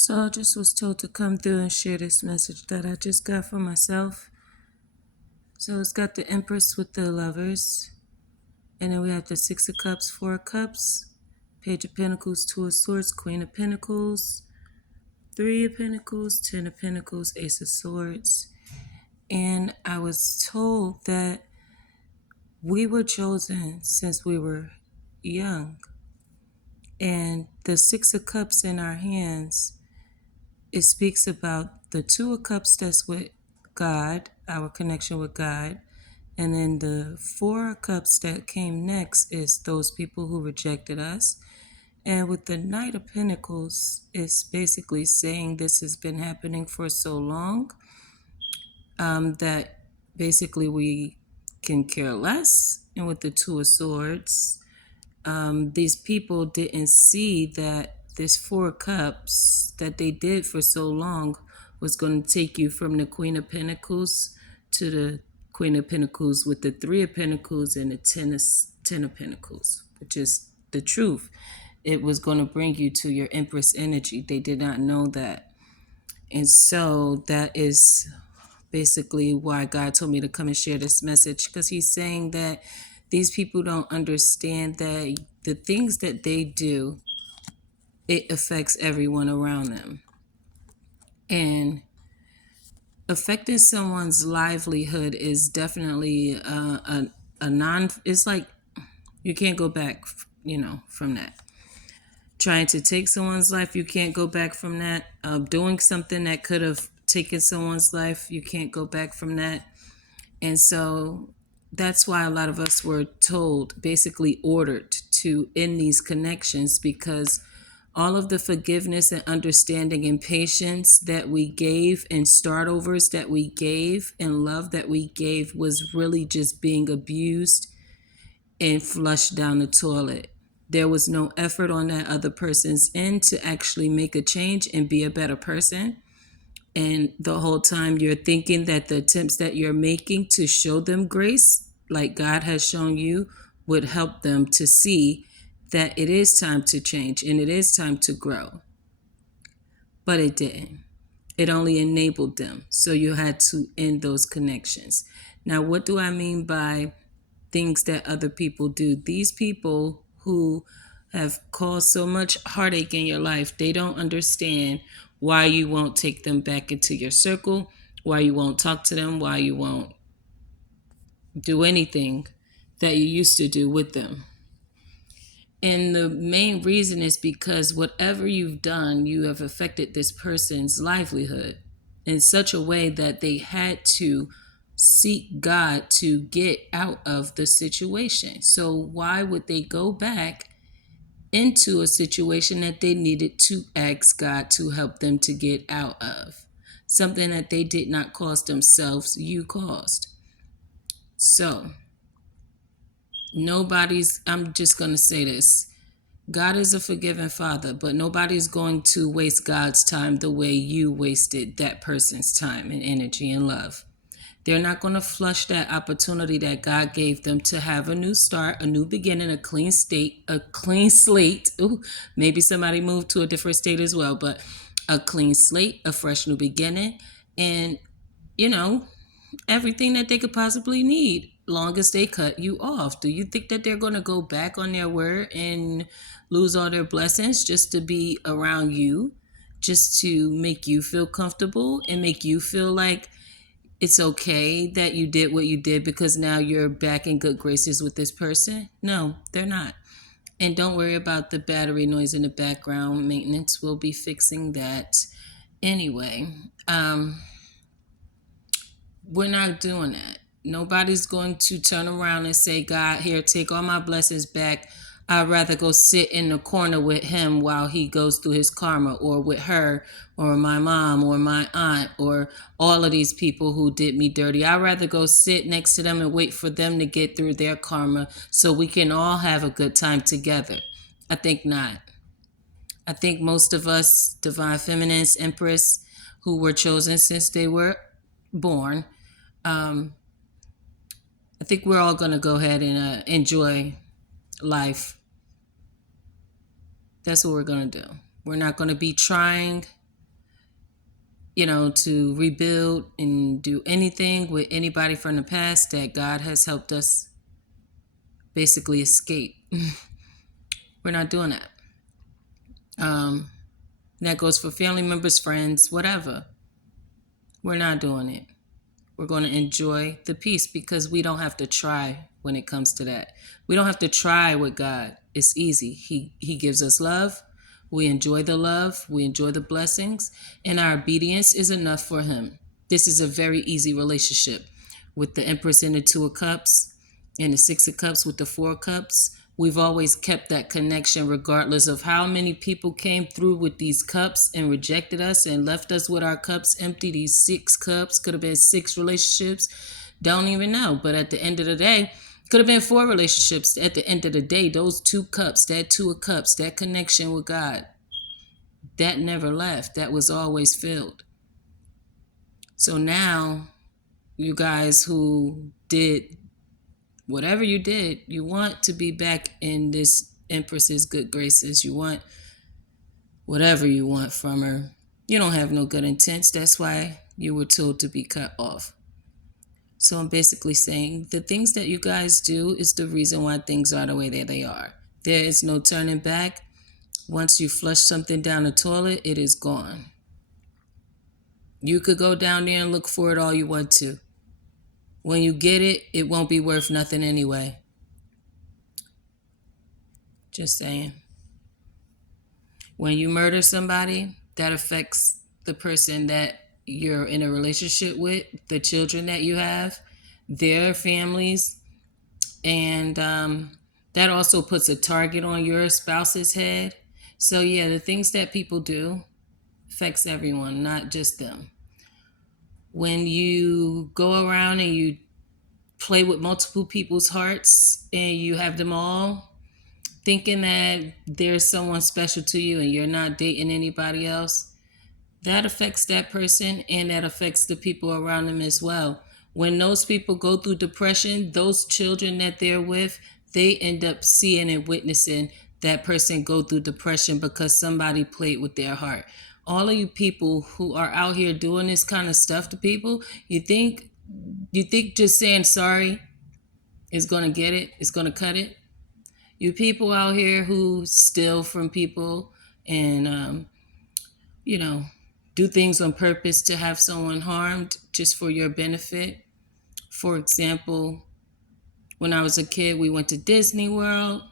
So I just was told to come through and share this message that I just got for myself. So it's got the Empress with the lovers, and then we have the Six of Cups, Four of Cups, Page of Pentacles, Two of Swords, Queen of Pentacles, Three of Pentacles, Ten of Pentacles, Ace of Swords. And I was told that we were chosen since we were young. And the Six of Cups in our hands, it speaks about the Two of Cups that's with God, our connection with God. And then the Four of Cups that came next is those people who rejected us. And with the Knight of Pentacles, it's basically saying this has been happening for so long that basically we can care less. And with the Two of Swords, these people didn't see that this Four of Cups that they did for so long was going to take you from the Queen of Pentacles to the Queen of Pentacles with the Three of Pentacles and the Ten of Pentacles, which is the truth. It was going to bring you to your Empress energy. They did not know that. And so that is basically why God told me to come and share this message, because he's saying that these people don't understand that the things that they do, it affects everyone around them. And affecting someone's livelihood is definitely it's like you can't go back, from that. Trying to take someone's life, you can't go back from that. Doing something that could have taken someone's life, you can't go back from that. And so that's why a lot of us were told, basically ordered to end these connections, because all of the forgiveness and understanding and patience that we gave and startovers that we gave and love that we gave was really just being abused and flushed down the toilet. There was no effort on that other person's end to actually make a change and be a better person. And the whole time you're thinking that the attempts that you're making to show them grace, like God has shown you, would help them to see that it is time to change and it is time to grow. But it didn't. It only enabled them. So you had to end those connections. Now, what do I mean by things that other people do? These people who have caused so much heartache in your life, they don't understand why you won't take them back into your circle, why you won't talk to them, why you won't do anything that you used to do with them. And the main reason is because whatever you've done, you have affected this person's livelihood in such a way that they had to seek God to get out of the situation. So why would they go back into a situation that they needed to ask God to help them to get out of? Something that they did not cause themselves, you caused. So I'm just going to say this. God is a forgiving Father, but nobody's going to waste God's time the way you wasted that person's time and energy and love. They're not going to flush that opportunity that God gave them to have a new start, a new beginning, a clean slate. Ooh, maybe somebody moved to a different state as well, but a clean slate, a fresh new beginning, and, everything that they could possibly need, long as they cut you off. Do you think that they're going to go back on their word and lose all their blessings just to be around you, just to make you feel comfortable and make you feel like it's okay that you did what you did because now you're back in good graces with this person? No, they're not. And don't worry about the battery noise in the background. Maintenance will be fixing that anyway. We're not doing that. Nobody's going to turn around and say, God, here, take all my blessings back. I'd rather go sit in the corner with him while he goes through his karma, or with her, or my mom, or my aunt, or all of these people who did me dirty. I'd rather go sit next to them and wait for them to get through their karma so we can all have a good time together. I think not. I think most of us, Divine Feminines, Empress, who were chosen since they were born, I think we're all going to go ahead and enjoy life. That's what we're going to do. We're not going to be trying to rebuild and do anything with anybody from the past that God has helped us basically escape. We're not doing that. That goes for family members, friends, whatever. We're not doing it. We're going to enjoy the peace because we don't have to try when it comes to that. We don't have to try with God. It's easy. He gives us love. We enjoy the love. We enjoy the blessings. And our obedience is enough for him. This is a very easy relationship with the Empress and the Two of Cups and the Six of Cups with the Four of Cups. We've always kept that connection regardless of how many people came through with these cups and rejected us and left us with our cups empty. These 6 cups could have been 6 relationships. Don't even know. But at the end of the day, could have been 4 relationships. At the end of the day, those 2 cups, that 2 of Cups, that connection with God, that never left. That was always filled. So now, you guys who did whatever you did, you want to be back in this Empress's good graces. You want whatever you want from her. You don't have no good intents. That's why you were told to be cut off. So I'm basically saying the things that you guys do is the reason why things are the way that they are. There is no turning back. Once you flush something down the toilet, it is gone. You could go down there and look for it all you want to. When you get it, it won't be worth nothing anyway. Just saying. When you murder somebody, that affects the person that you're in a relationship with, the children that you have, their families, and that also puts a target on your spouse's head. So yeah, the things that people do affects everyone, not just them. When you go around and you play with multiple people's hearts and you have them all thinking that there's someone special to you and you're not dating anybody else, that affects that person and that affects the people around them as well. When those people go through depression, those children that they're with, they end up seeing and witnessing that person go through depression because somebody played with their heart. All of you people who are out here doing this kind of stuff to people, you think just saying sorry is going to get it? It's going to cut it? You people out here who steal from people and, do things on purpose to have someone harmed just for your benefit. For example, when I was a kid, we went to Disney World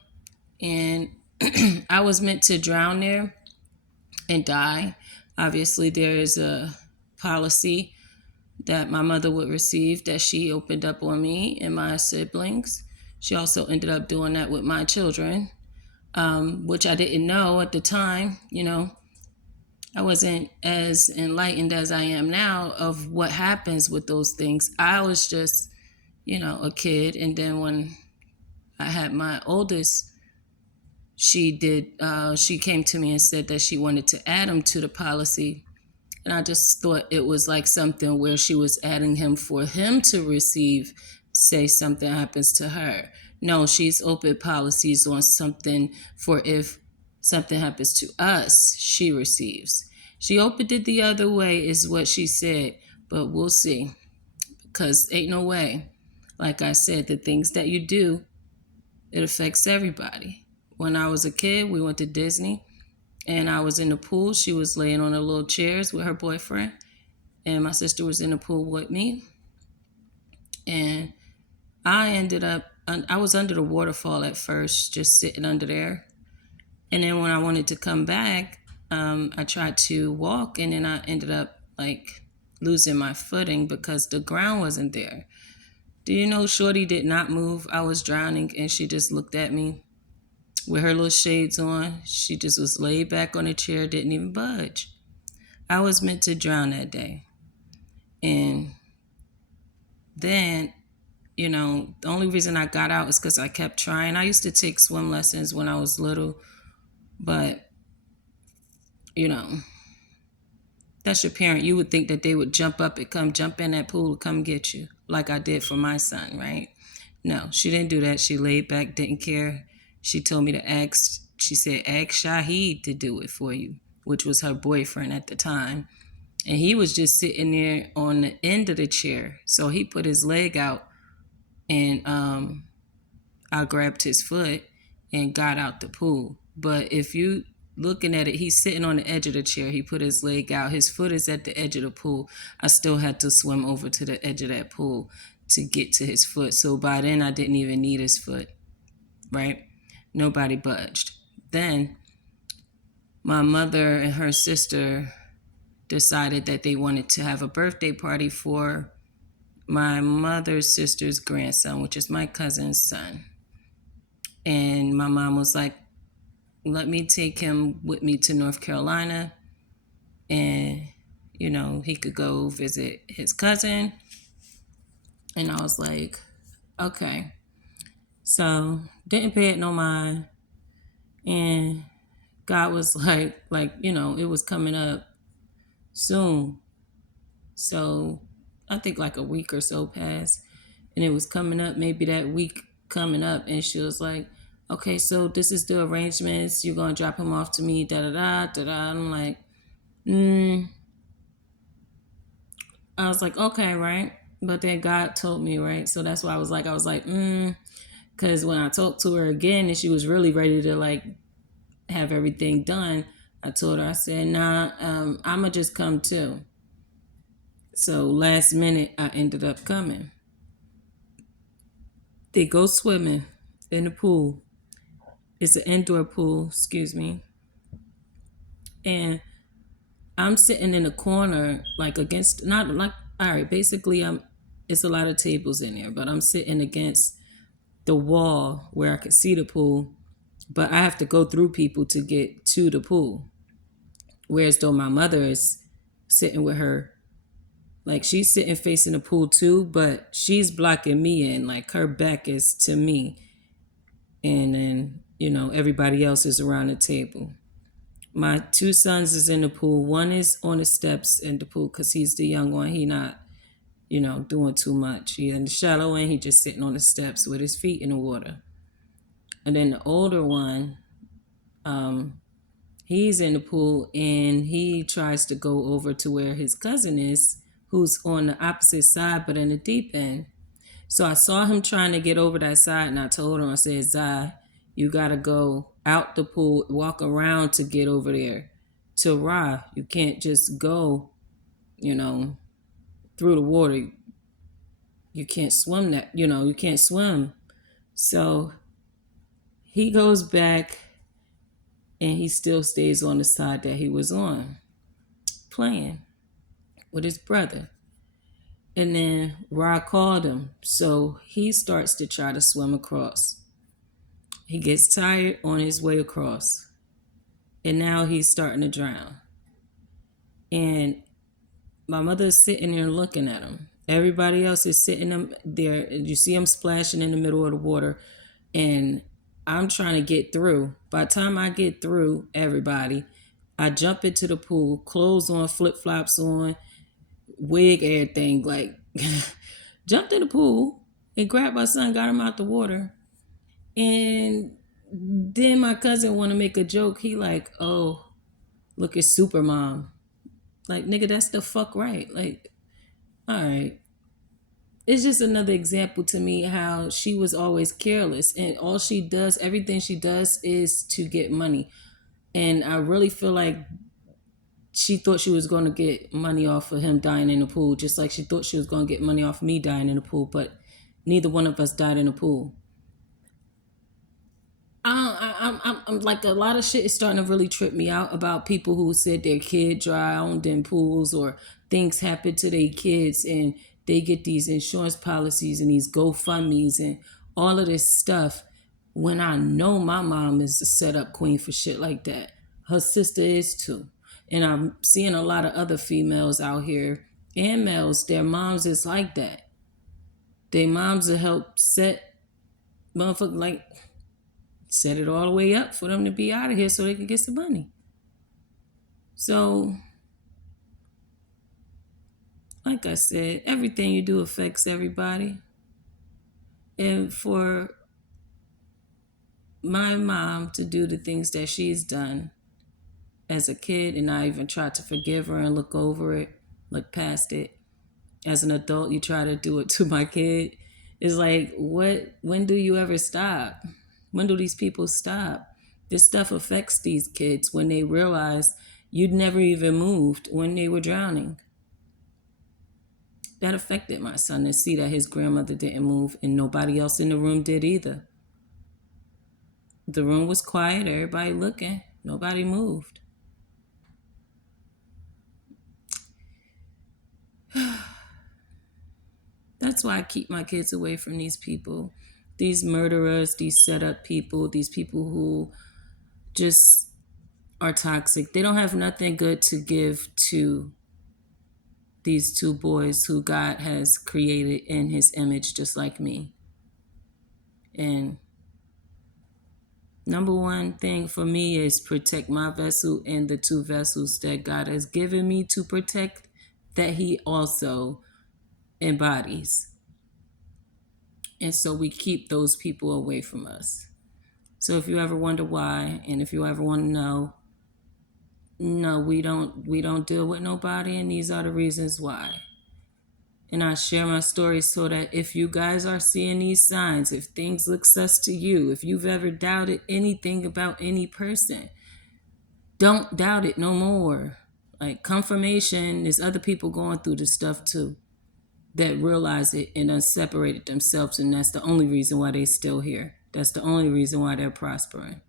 and I was meant to drown there and die. Obviously, there is a policy that my mother would receive that she opened up on me and my siblings. She also ended up doing that with my children, which I didn't know at the time. I wasn't as enlightened as I am now of what happens with those things. I was just, a kid. And then when I had my oldest, she came to me and said that she wanted to add him to the policy. And I just thought it was like something where she was adding him for him to receive, say something happens to her. No, she's open policies on something for if something happens to us, she receives. She opened it the other way is what she said, but we'll see. Because ain't no way. Like I said, the things that you do, it affects everybody. When I was a kid, we went to Disney. And I was in the pool. She was laying on her little chairs with her boyfriend. And my sister was in the pool with me. And I was under the waterfall at first, just sitting under there. And then when I wanted to come back, I tried to walk. And then I ended up losing my footing because the ground wasn't there. Do you know Shorty did not move? I was drowning and she just looked at me. With her little shades on, she just was laid back on a chair, didn't even budge. I was meant to drown that day. And then, the only reason I got out is because I kept trying. I used to take swim lessons when I was little, but, that's your parent. You would think that they would jump up and come jump in that pool to come get you, like I did for my son, right? No, she didn't do that. She laid back, didn't care. She told me to ask Shahid to do it for you, which was her boyfriend at the time. And he was just sitting there on the end of the chair. So he put his leg out, and I grabbed his foot and got out the pool. But if you looking at it, he's sitting on the edge of the chair. He put his leg out. His foot is at the edge of the pool. I still had to swim over to the edge of that pool to get to his foot. So by then I didn't even need his foot, right? Nobody budged. Then my mother and her sister decided that they wanted to have a birthday party for my mother's sister's grandson, which is my cousin's son. And my mom was like, let me take him with me to North Carolina, and, he could go visit his cousin. And I was like, okay. So didn't pay it no mind. And God was like, it was coming up soon. So I think like a week or so passed, and it was coming up, maybe that week coming up, and she was like, okay, so this is the arrangements. You're going to drop him off to me, da-da-da, da-da. I'm like, I was like, okay, right? But then God told me, right? So that's why I was like, because when I talked to her again and she was really ready to like have everything done, I told her, I said, nah, I'ma just come too. So last minute, I ended up coming. They go swimming in the pool. It's an indoor pool, excuse me. And I'm sitting in a corner, like against, not like, all right, basically it's a lot of tables in there, but I'm sitting against the wall where I could see the pool, but I have to go through people to get to the pool. Whereas though my mother is sitting with her, like she's sitting facing the pool too, but she's blocking me in, like her back is to me. And then, everybody else is around the table. My two sons is in the pool. One is on the steps in the pool because he's the young one. He not, doing too much. He in the shallow end. He just sitting on the steps with his feet in the water. And then the older one, he's in the pool and he tries to go over to where his cousin is, who's on the opposite side but in the deep end. So I saw him trying to get over that side, and I told him, I said, Zai, you got to go out the pool, walk around to get over there to Ra. You can't just go, through the water. You can't swim that, you can't swim. So he goes back and he still stays on the side that he was on, playing with his brother. And then Ra called him. So he starts to try to swim across. He gets tired on his way across. And now he's starting to drown. And my mother's sitting there looking at him. Everybody else is sitting there. You see him splashing in the middle of the water. And I'm trying to get through. By the time I get through everybody, I jump into the pool, clothes on, flip-flops on, wig, everything. Like, jumped in the pool and grabbed my son, got him out the water. And then my cousin want to make a joke. He like, oh, look at super mom. Like, nigga, that's the fuck right. Like, all right. It's just another example to me how she was always careless. And all she does, everything she does is to get money. And I really feel like she thought she was going to get money off of him dying in the pool, just like she thought she was going to get money off me dying in the pool. But neither one of us died in the pool. I'm like, a lot of shit is starting to really trip me out about people who said their kid drowned in pools or things happen to their kids and they get these insurance policies and these GoFundMes and all of this stuff, when I know my mom is the setup queen for shit like that. Her sister is too. And I'm seeing a lot of other females out here and males, their moms is like that. Their moms will help set motherfucker, like, set it all the way up for them to be out of here so they can get some money. So, like I said, everything you do affects everybody. And for my mom to do the things that she's done as a kid, and I even tried to forgive her and look over it, look past it. As an adult, you try to do it to my kid. It's like, when do you ever stop? When do these people stop? This stuff affects these kids when they realize you'd never even moved when they were drowning. That affected my son to see that his grandmother didn't move and nobody else in the room did either. The room was quiet, everybody looking, nobody moved. That's why I keep my kids away from these people, these murderers, these set up people, these people who just are toxic. They don't have nothing good to give to these two boys who God has created in his image, just like me. And number one thing for me is protect my vessel and the two vessels that God has given me to protect, that he also embodies. And so we keep those people away from us. So if you ever wonder why, and if you ever want to know, no, we don't deal with nobody, and these are the reasons why. And I share my story so that if you guys are seeing these signs, if things look sus to you, if you've ever doubted anything about any person, don't doubt it no more. Like, confirmation, there's other people going through this stuff too that realize it and unseparated themselves, and that's the only reason why they're still here. That's the only reason why they're prospering.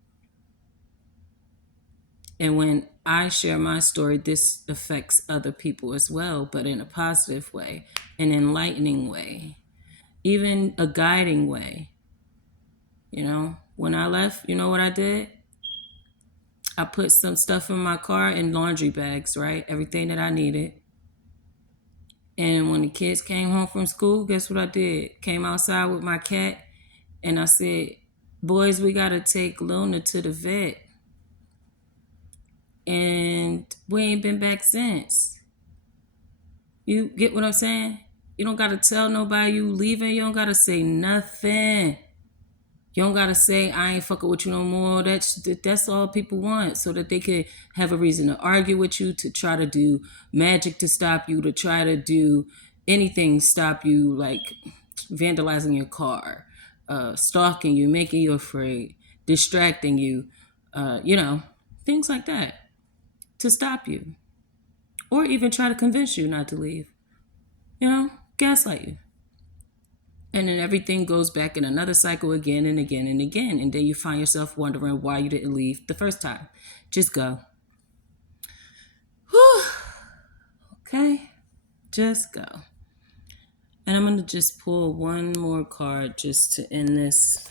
And when I share my story, this affects other people as well, but in a positive way, an enlightening way, even a guiding way. You know, when I left, you know what I did? I put some stuff in my car in laundry bags, right? Everything that I needed. And when the kids came home from school, guess what I did? Came outside with my cat and I said, boys, we got to take Luna to the vet. And we ain't been back since. You get what I'm saying? You don't got to tell nobody you leaving. You don't got to say nothing. You don't got to say, I ain't fucking with you no more. That's all people want, so that they could have a reason to argue with you, to try to do magic to stop you, to try to do anything stop you, like vandalizing your car, stalking you, making you afraid, distracting you, things like that, to stop you. Or even try to convince you not to leave. Gaslight you. And then everything goes back in another cycle again and again and again. And then you find yourself wondering why you didn't leave the first time. Just go. Whew. Okay? Just go. And I'm going to just pull one more card just to end this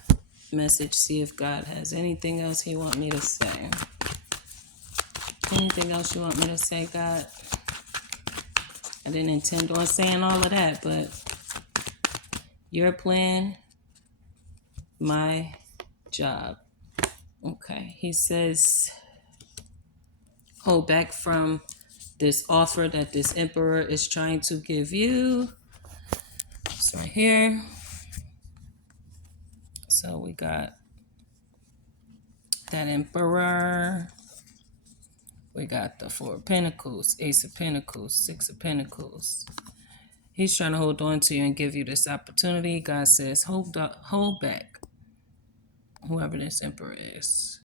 message. See if God has anything else he want me to say. Anything else you want me to say, God? I didn't intend on saying all of that, but your plan, my job. Okay. He says, hold back from this offer that this emperor is trying to give you. It's right here. So we got that emperor. We got the Four of Pentacles, Ace of Pentacles, Six of Pentacles. He's trying to hold on to you and give you this opportunity. God says, hold back, whoever this emperor is.